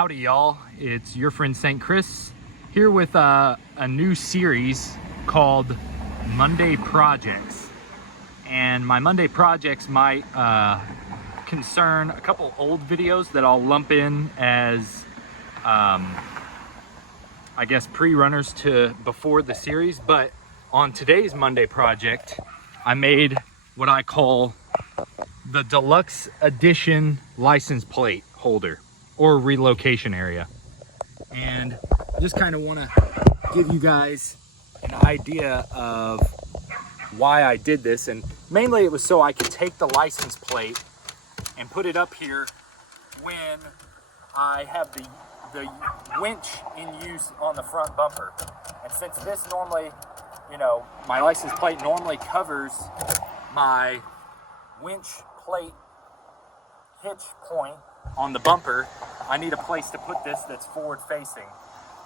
Howdy y'all, it's your friend St. Chris here with a new series called Monday Projects. And my Monday projects might concern a couple old videos that I'll lump in as I guess pre-runners to before the series. But on today's Monday project, I made what I call the Deluxe Edition license plate holder or relocation area. And I just kind of want to give you guys an idea of why I did this. And mainly it was so I could take the license plate and put it up here when I have the winch in use on the front bumper. And since this normally, my license plate normally covers my winch plate hitch point on the bumper, I need a place to put this that's forward facing.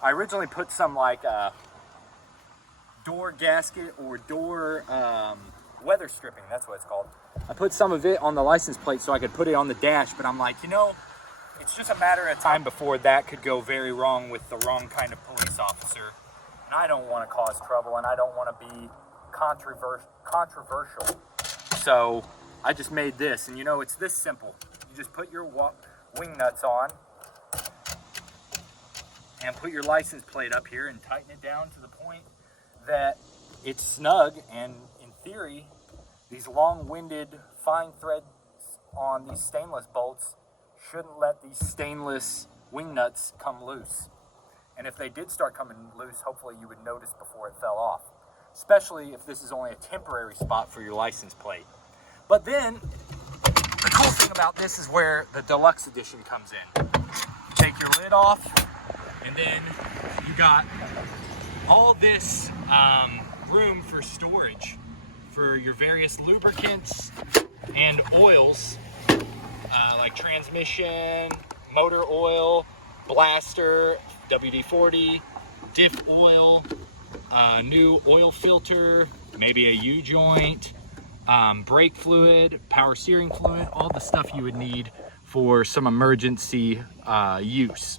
I originally put some like door gasket or door weather stripping, that's what it's called. I put some of it on the license plate so I could put it on the dash, but I'm like, it's just a matter of time before that could go very wrong with the wrong kind of police officer. And I don't want to cause trouble, and I don't want to be controversial. So I just made this, and it's this simple. You just put your wing nuts on and put your license plate up here and tighten it down to the point that it's snug. And in theory, these long-winded fine threads on these stainless bolts shouldn't let these stainless wing nuts come loose. And if they did start coming loose, hopefully you would notice before it fell off, especially if this is only a temporary spot for your license plate. But then the cool thing about this is where the Deluxe Edition comes in. Take your lid off, and then you got all this room for storage for your various lubricants and oils, like transmission, motor oil, blaster, WD-40, diff oil, new oil filter, maybe a U-joint, brake fluid, power steering fluid, all the stuff you would need for some emergency use.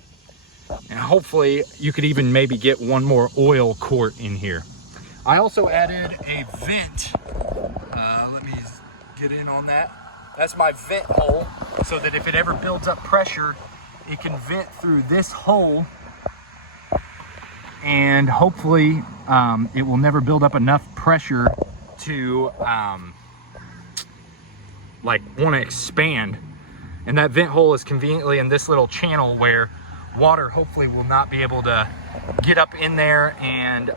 And hopefully you could even maybe get one more oil quart in here. I also added a vent. Let me get in on that. That's my vent hole, so that if it ever builds up pressure, it can vent through this hole, and hopefully it will never build up enough pressure to want to expand. And that vent hole is conveniently in this little channel where water hopefully will not be able to get up in there and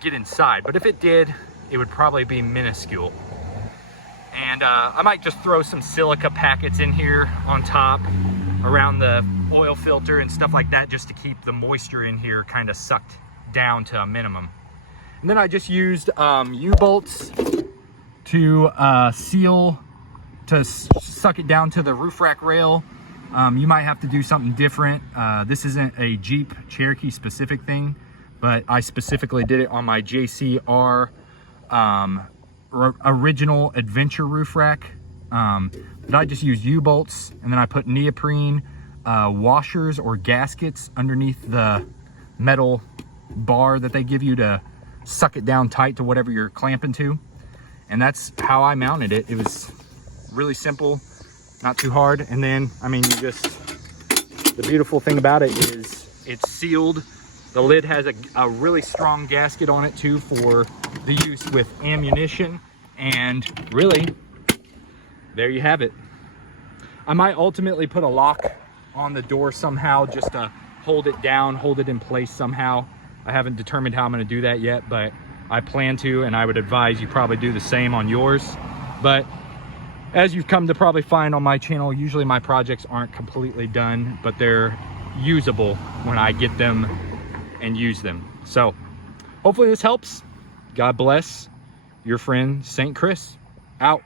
get inside. But if it did, it would probably be minuscule. And I might just throw some silica packets in here on top around the oil filter and stuff like that, just to keep the moisture in here kind of sucked down to a minimum. And then I just used U-bolts to suck it down to the roof rack rail. You might have to do something different. This isn't a Jeep Cherokee specific thing, but I specifically did it on my JCR original adventure roof rack. But I just used U-bolts, and then I put neoprene washers or gaskets underneath the metal bar that they give you to suck it down tight to whatever you're clamping to. And that's how I mounted it. It was really simple, not too hard. And then, the beautiful thing about it is it's sealed. The lid has a really strong gasket on it too for the use with ammunition. And really, there you have it. I might ultimately put a lock on the door somehow, just to hold it down, hold it in place somehow. I haven't determined how I'm going to do that yet, but I plan to, and I would advise you probably do the same on yours. But as you've come to probably find on my channel, usually my projects aren't completely done, but they're usable when I get them and use them. So hopefully this helps. God bless. Your friend St. Chris, out.